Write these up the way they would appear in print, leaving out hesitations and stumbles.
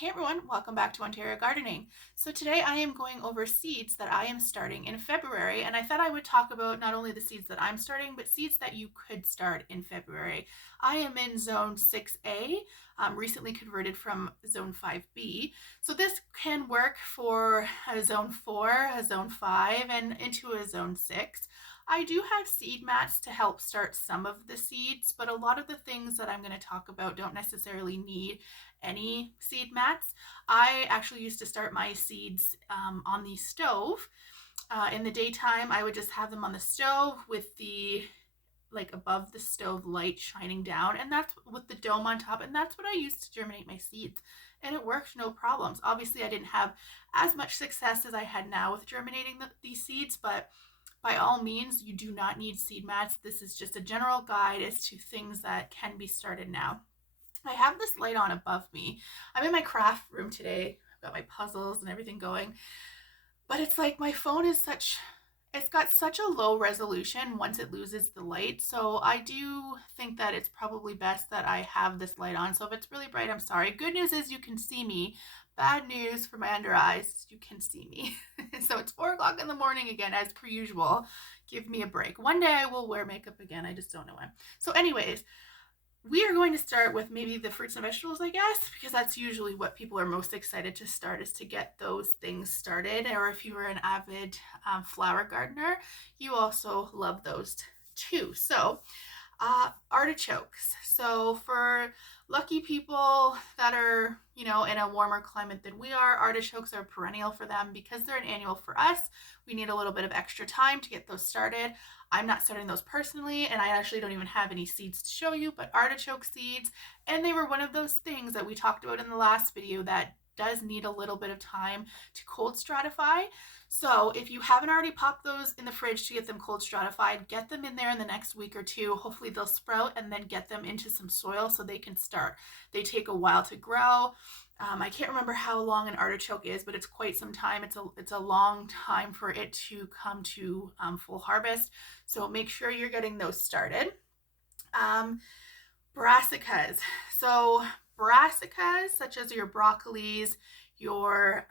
Hey everyone, welcome back to Ontario Gardening. So today I am going over seeds that I am starting in February, and I thought I would talk about not only the seeds that I'm starting, but seeds that you could start in February. I am in Zone 6A, recently converted from Zone 5B. So this can work for a Zone 4, a Zone 5, and into a Zone 6. I do have seed mats to help start some of the seeds, but a lot of the things that I'm going to talk about don't necessarily need any seed mats. I actually used to start my seeds on the stove. In the daytime, I would just have them on the stove with the above the stove light shining down, and that's with the dome on top, and that's what I used to germinate my seeds, and it worked no problems. Obviously I didn't have as much success as I had now with germinating these seeds, but by all means, you do not need seed mats. This is just a general guide as to things that can be started now. I have this light on above me. I'm in my craft room today. I've got my puzzles and everything going. But it's like my phone is it's got such a low resolution once it loses the light. So I do think that it's probably best that I have this light on. So if it's really bright, I'm sorry. Good news is you can see me. Bad news for my under eyes, you can see me. So it's 4 o'clock in the morning again, as per usual. Give me a break. One day I will wear makeup again. I just don't know when. So anyways, we are going to start with maybe the fruits and vegetables, I guess, because that's usually what people are most excited to start, is to get those things started. Or if you are an avid flower gardener, you also love those too. So artichokes. So for lucky people that are, in a warmer climate than we are, artichokes are perennial for them. Because they're an annual for us, we need a little bit of extra time to get those started. I'm not starting those personally, and I actually don't even have any seeds to show you, but artichoke seeds. And they were one of those things that we talked about in the last video that does need a little bit of time to cold stratify. So if you haven't already popped those in the fridge to get them cold stratified, get them in there in the next week or two. Hopefully they'll sprout, and then get them into some soil so they can start. They take a while to grow. I can't remember how long an artichoke is, but it's quite some time. It's a long time for it to come to full harvest. So make sure you're getting those started. Brassicas. So brassicas, such as your broccolis, your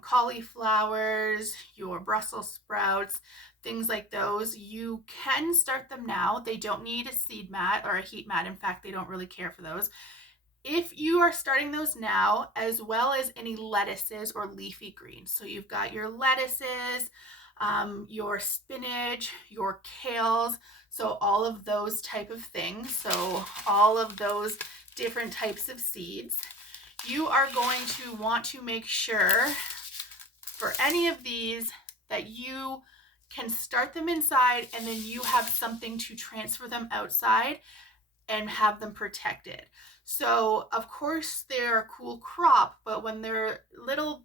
cauliflowers, your Brussels sprouts, things like those, you can start them now. They don't need a seed mat or a heat mat. In fact, they don't really care for those. If you are starting those now, as well as any lettuces or leafy greens, so you've got your lettuces, your spinach, your kales, so all of those type of things, so all of those different types of seeds, you are going to want to make sure for any of these that you can start them inside, and then you have something to transfer them outside and have them protected. So of course they're a cool crop, but when they're little,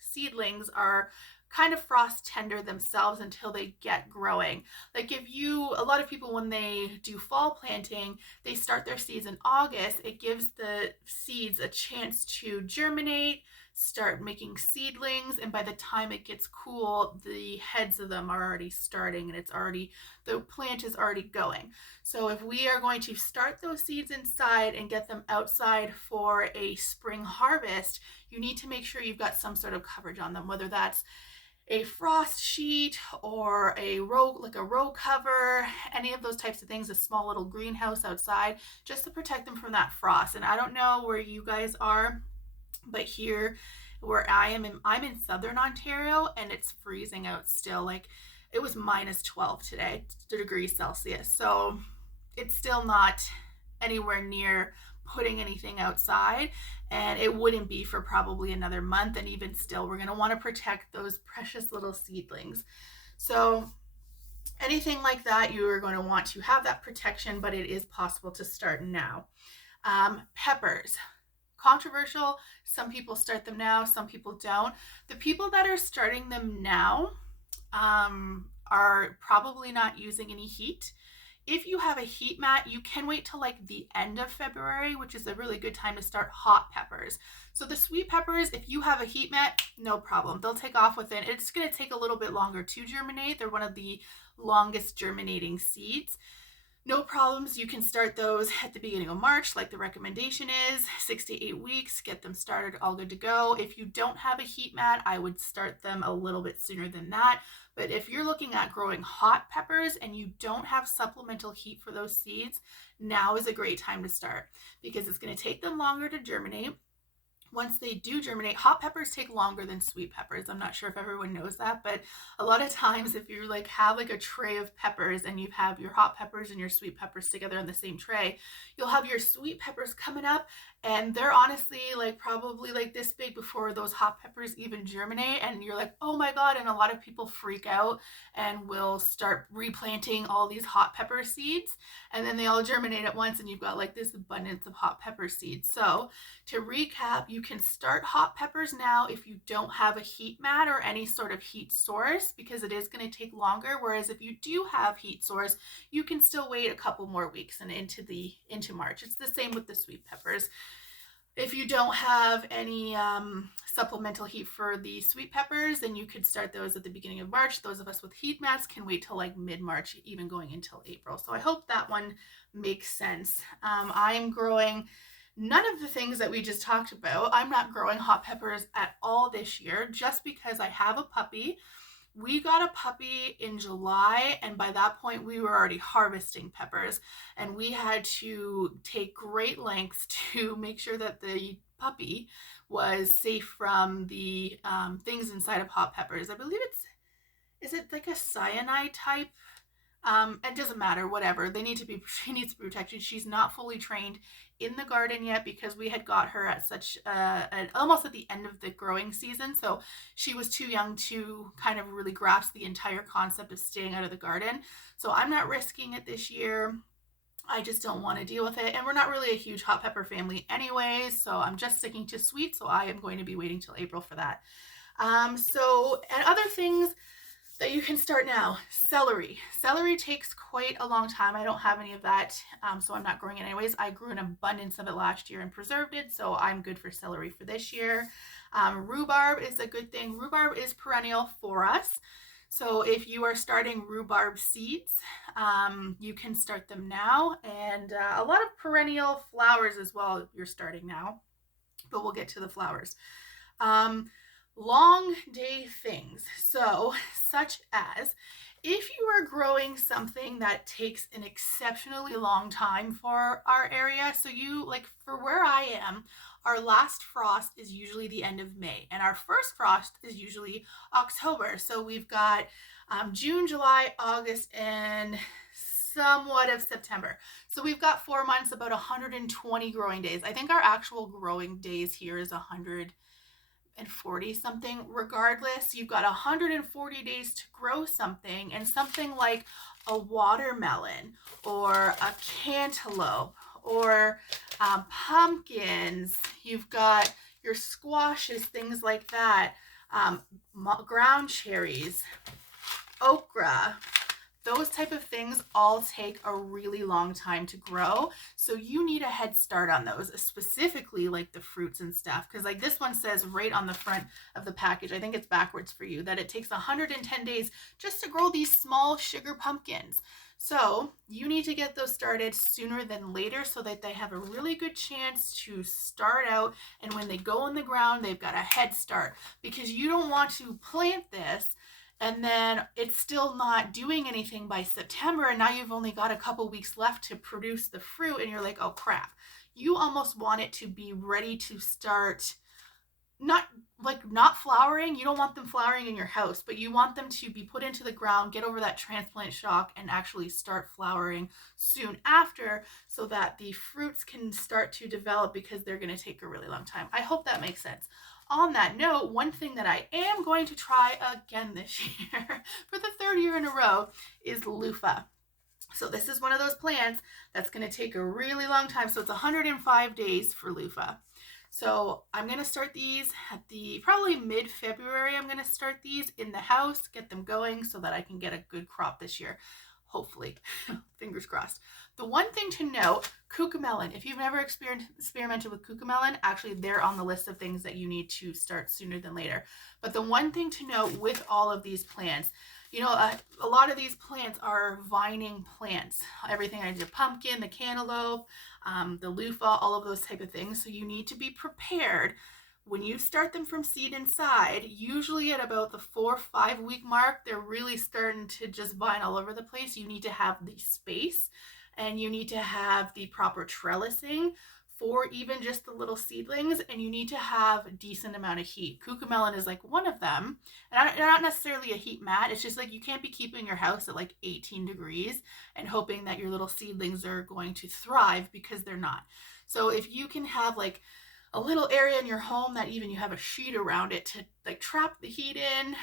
seedlings are kind of frost tender themselves until they get growing. A lot of people, when they do fall planting, they start their seeds in August. It gives the seeds a chance to germinate, start making seedlings, and by the time it gets cool, the heads of them are already starting, and the plant is already going. So if we are going to start those seeds inside and get them outside for a spring harvest, you need to make sure you've got some sort of coverage on them, whether that's a frost sheet or a row cover, any of those types of things, a small little greenhouse outside, just to protect them from that frost. And I don't know where you guys are, but here where I'm in southern Ontario, and it's freezing out still. Like, it was -12 today, degrees Celsius. So it's still not anywhere near putting anything outside, and it wouldn't be for probably another month. And even still, we're going to want to protect those precious little seedlings. So anything like that, you are going to want to have that protection, but it is possible to start now. Peppers. Controversial. Some people start them now, some people don't. The people that are starting them now are probably not using any heat. If you have a heat mat, you can wait till like the end of February, which is a really good time to start hot peppers. So the sweet peppers, if you have a heat mat, no problem. They'll take off within, it's going to take a little bit longer to germinate. They're one of the longest germinating seeds. No problems. You can start those at the beginning of March, like the recommendation is 6 to 8 weeks. Get them started, all good to go. If you don't have a heat mat, I would start them a little bit sooner than that. But if you're looking at growing hot peppers and you don't have supplemental heat for those seeds, now is a great time to start because it's going to take them longer to germinate. Once they do germinate, hot peppers take longer than sweet peppers. I'm not sure if everyone knows that, but a lot of times if you like have like a tray of peppers and you have your hot peppers and your sweet peppers together in the same tray, you'll have your sweet peppers coming up and they're honestly like probably like this big before those hot peppers even germinate, and you're like, oh my god. And a lot of people freak out and will start replanting all these hot pepper seeds, and then they all germinate at once and you've got like this abundance of hot pepper seeds. So to recap, you can start hot peppers now if you don't have a heat mat or any sort of heat source, because it is going to take longer. Whereas if you do have heat source, you can still wait a couple more weeks and into March. It's the same with the sweet peppers. If you don't have any supplemental heat for the sweet peppers, then you could start those at the beginning of March. Those of us with heat mats can wait till like mid-March, even going until April. So I hope that one makes sense. I am growing none of the things that we just talked about. I'm not growing hot peppers at all this year just because I have a puppy. We got a puppy in July, and by that point we were already harvesting peppers, and we had to take great lengths to make sure that the puppy was safe from the things inside of hot peppers. I believe is it like a cyanide type? It doesn't matter, whatever. She needs to be protected. She's not fully trained in the garden yet because we had got her at almost at the end of the growing season. So she was too young to kind of really grasp the entire concept of staying out of the garden. So I'm not risking it this year. I just don't want to deal with it. And we're not really a huge hot pepper family anyways. So I'm just sticking to sweet. So I am going to be waiting till April for that. And other things that you can start now. Celery. Celery takes quite a long time. I don't have any of that, so I'm not growing it anyways. I grew an abundance of it last year and preserved it, so I'm good for celery for this year. Rhubarb is a good thing. Rhubarb is perennial for us. So if you are starting rhubarb seeds, you can start them now. And a lot of perennial flowers as well you're starting now, but we'll get to the flowers. Long day things. So, such as if you are growing something that takes an exceptionally long time for our area, so you like for where I am, our last frost is usually the end of May, and our first frost is usually October. So we've got June, July, August, and somewhat of September. So we've got 4 months, about 120 growing days. I think our actual growing days here is 140 something. Regardless, you've got 140 days to grow something, and something like a watermelon or a cantaloupe or pumpkins. You've got your squashes, things like that, ground cherries, okra. Those type of things all take a really long time to grow. So you need a head start on those, specifically like the fruits and stuff. Because like this one says right on the front of the package, I think it's backwards for you, that it takes 110 days just to grow these small sugar pumpkins. So you need to get those started sooner than later so that they have a really good chance to start out. And when they go in the ground, they've got a head start, because you don't want to plant this and then it's still not doing anything by September, and now you've only got a couple weeks left to produce the fruit, and you're like, oh crap. You almost want it to be ready to start, not flowering. You don't want them flowering in your house, but you want them to be put into the ground, get over that transplant shock, and actually start flowering soon after, so that the fruits can start to develop, because they're going to take a really long time. I hope that makes sense. On that note, one thing that I am going to try again this year for the third year in a row is loofah. So this is one of those plants that's going to take a really long time. So it's 105 days for loofah. So I'm going to start these at probably mid-February. I'm going to start these in the house, get them going so that I can get a good crop this year. Hopefully, fingers crossed. The one thing to note, cucamelon. If you've never experimented with cucamelon, actually they're on the list of things that you need to start sooner than later. But the one thing to note with all of these plants, You know, a lot of these plants are vining plants. Everything I did, pumpkin, the cantaloupe, the loofah, all of those type of things. So you need to be prepared when you start them from seed inside. Usually at about the 4 or 5 week mark, they're really starting to just vine all over the place. You need to have the space and you need to have the proper trellising for even just the little seedlings, and you need to have a decent amount of heat. Cucamelon is like one of them, and not necessarily a heat mat. It's just like you can't be keeping your house at like 18 degrees and hoping that your little seedlings are going to thrive, because they're not. So if you can have like a little area in your home that even you have a sheet around it to like trap the heat in,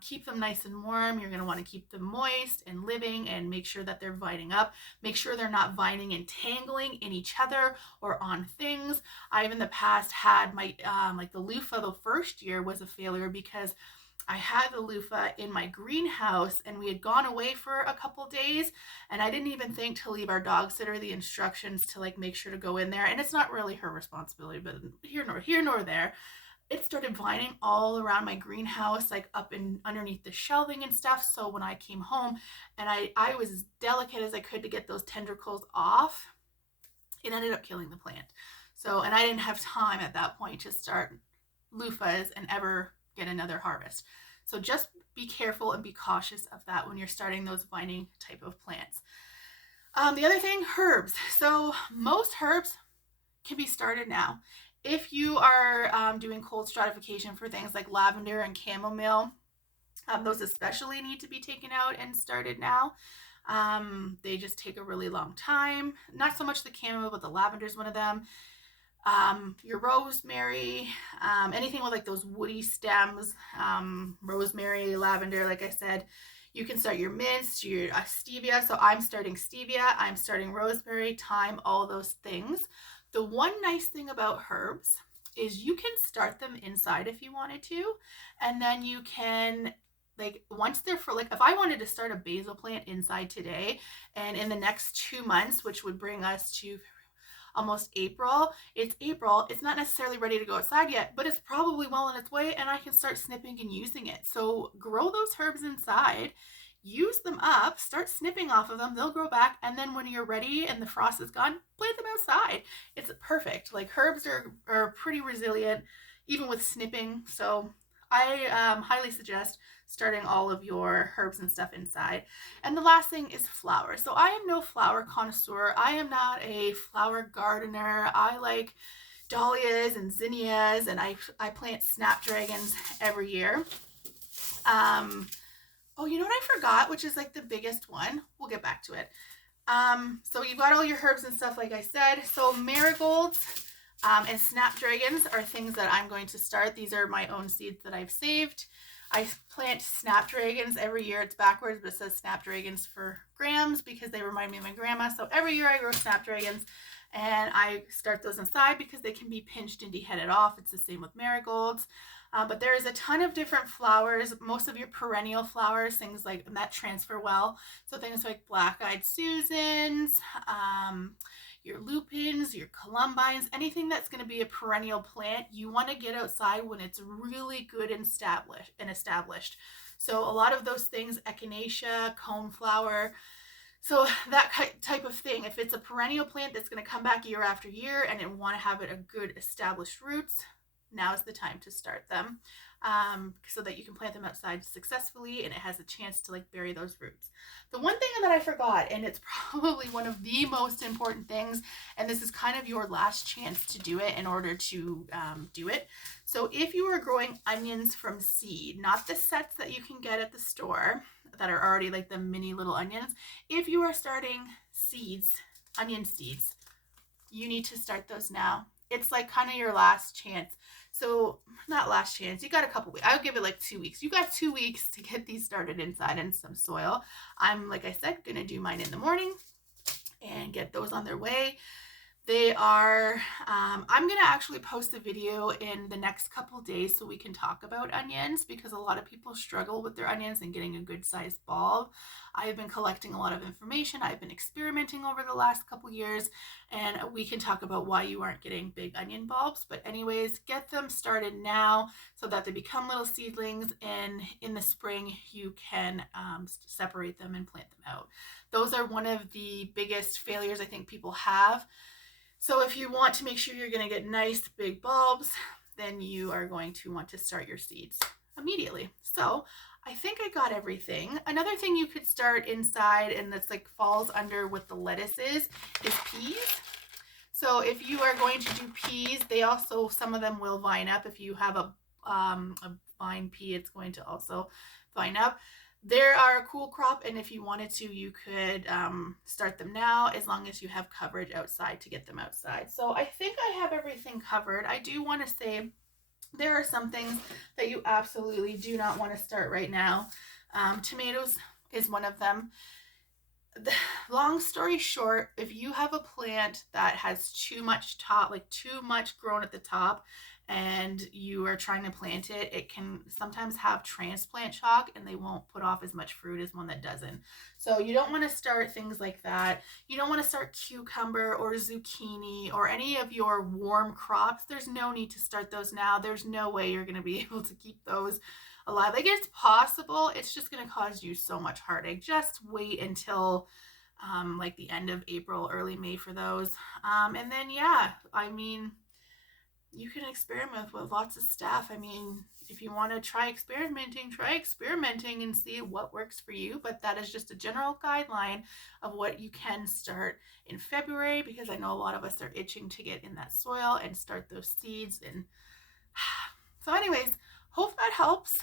keep them nice and warm. You're going to want to keep them moist and living and make sure that they're vining up. Make sure they're not vining and tangling in each other or on things. I've in the past had my like the loofah the first year was a failure because I had the loofah in my greenhouse and we had gone away for a couple days, and I didn't even think to leave our dog sitter the instructions to like make sure to go in there. And it's not really her responsibility, but here nor there. It started vining all around my greenhouse, like up and underneath the shelving and stuff. So when I came home and I was as delicate as I could to get those tendrils off, it ended up killing the plant. So, and I didn't have time at that point to start loofahs and ever get another harvest. So just be careful and be cautious of that when you're starting those vining type of plants. The other thing, herbs. So most herbs can be started now. If you are doing cold stratification for things like lavender and chamomile, those especially need to be taken out and started now. They just take a really long time. Not so much the chamomile, but the lavender is one of them. Your rosemary, anything with like those woody stems, rosemary, lavender, like I said. You can start your mints, your stevia. So I'm starting stevia, I'm starting rosemary, thyme, all those things. The one nice thing about herbs is you can start them inside if you wanted to, and then you can, like, once they're for, like, if I wanted to start a basil plant inside today, and in the next 2 months, which would bring us to almost April. It's not necessarily ready to go outside yet, but it's probably well on its way, and I can start snipping and using it. So grow those herbs inside, use them up, start snipping off of them. They'll grow back, and then when you're ready and the frost is gone, plant them outside. It's perfect. Like, herbs are pretty resilient even with snipping. So I highly suggest starting all of your herbs and stuff inside. And the last thing is flowers. So I am no flower connoisseur. I am not a flower gardener. I like dahlias and zinnias, and I plant snapdragons every year. Oh, you know what I forgot, which is like the biggest one? We'll get back to it. So you've got all your herbs and stuff, like I said. So marigolds and snapdragons are things that I'm going to start. These are my own seeds that I've saved. I plant snapdragons every year. It's backwards, but it says snapdragons for grams because they remind me of my grandma. So every year I grow snapdragons, and I start those inside because they can be pinched and deheaded off. It's the same with marigolds. But there is a ton of different flowers. Most of your perennial flowers, things like that, transfer well. So things like black-eyed Susans, your lupins, your columbines, anything that's going to be a perennial plant, you want to get outside when it's really good and established. So a lot of those things, echinacea, coneflower, so that type of thing, if it's a perennial plant that's going to come back year after year and it want to have it a good established roots, now is the time to start them, so that you can plant them outside successfully and it has a chance to like bury those roots. The one thing that I forgot, and it's probably one of the most important things, and this is kind of your last chance to do it in order to do it. So if you are growing onions from seed, not the sets that you can get at the store that are already like the mini little onions, if you are starting seeds, onion seeds, you need to start those now. It's like kind of your last chance. So not last chance, you got a couple weeks. I would give it like 2 weeks. You got 2 weeks to get these started inside in some soil. I'm, like I said, going to do mine in the morning and get those on their way. They are, I'm going to actually post a video in the next couple days so we can talk about onions, because a lot of people struggle with their onions and getting a good sized bulb. I have been collecting a lot of information. I've been experimenting over the last couple years, and we can talk about why you aren't getting big onion bulbs. But anyways, get them started now so that they become little seedlings, and in the spring you can separate them and plant them out. Those are one of the biggest failures I think people have. So if you want to make sure you're going to get nice big bulbs, then you are going to want to start your seeds immediately. So I think I got everything. Another thing you could start inside, and that's like falls under what the lettuces, is peas. So if you are going to do peas, they also, some of them will vine up. If you have a vine pea, it's going to also vine up. There are a cool crop, and if you wanted to, you could start them now, as long as you have coverage outside to get them outside. So I think I have everything covered. I do want to say there are some things that you absolutely do not want to start right now. Tomatoes is one of them. Long story short, if you have a plant that has too much top, like too much grown at the top, and you are trying to plant it, it can sometimes have transplant shock and they won't put off as much fruit as one that doesn't. So you don't want to start things like that. You don't want to start cucumber or zucchini or any of your warm crops. There's no need to start those now. There's no way you're going to be able to keep those alive. Like, it's possible, it's just going to cause you so much heartache. Just wait until like the end of April, early May for those. And then, yeah, I mean, you can experiment with lots of stuff. I mean, if you want to try experimenting and see what works for you. But that is just a general guideline of what you can start in February, because I know a lot of us are itching to get in that soil and start those seeds. And so anyways, hope that helps.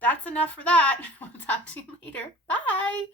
That's enough for that. We'll talk to you later. Bye.